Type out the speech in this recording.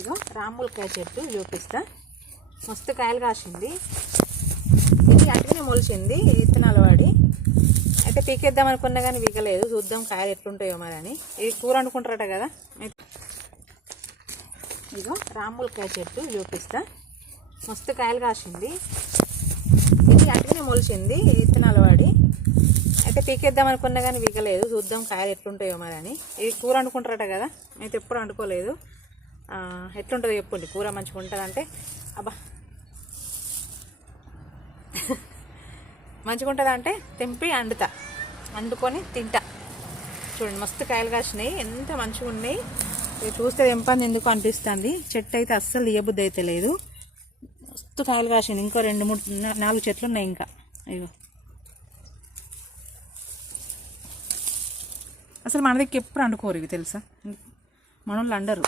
ఇగో రాములకాయ చెట్టు చూపిస్తా. మస్తు కాయలు కాసింది. ఇది అటుగానే మొలిచింది విత్తనాలు వాడి. అయితే పీకేద్దాం అనుకున్నా కానీ పీకలేదు. చూద్దాం కాయలు ఎట్లుంటాయో మరి అని. ఇది కూర అనుకుంటారట కదా. ఇగో రాములకాయ చెట్టు చూపిస్తా. మస్తు కాయలు కాసింది. ఇది అటుగానే మొలిచింది విత్తనాలు వాడి. అయితే పీకేద్దాం అనుకున్నా కానీ పీకలేదు. చూద్దాం కాయలు ఎట్లుంటాయో మరి అని. ఇది కూర అనుకుంటారట కదా. అయితే ఎప్పుడు అనుకోలేదు. ఎట్లుంటుందో చెప్పండి. కూర మంచిగా ఉంటుందంటే అబ్బా మంచిగా ఉంటుందంటే తెంపి వండుకొని తింటా. చూడండి మస్తు కాయలు కాసినాయి. ఎంత మంచిగా ఉన్నాయి. ఇవి చూస్తే తెంపని ఎందుకు అనిపిస్తుంది. చెట్టు అయితే అస్సలు తీయబుద్ధి అయితే లేదు. మస్తు కాయలు కాసింది. ఇంకో 2, 3, 4 చెట్లు ఉన్నాయి ఇంకా. ఇగో అసలు మన దగ్గర ఎప్పుడు వండుకోరు ఇవి తెలుసా. మన వాళ్ళు అండరు.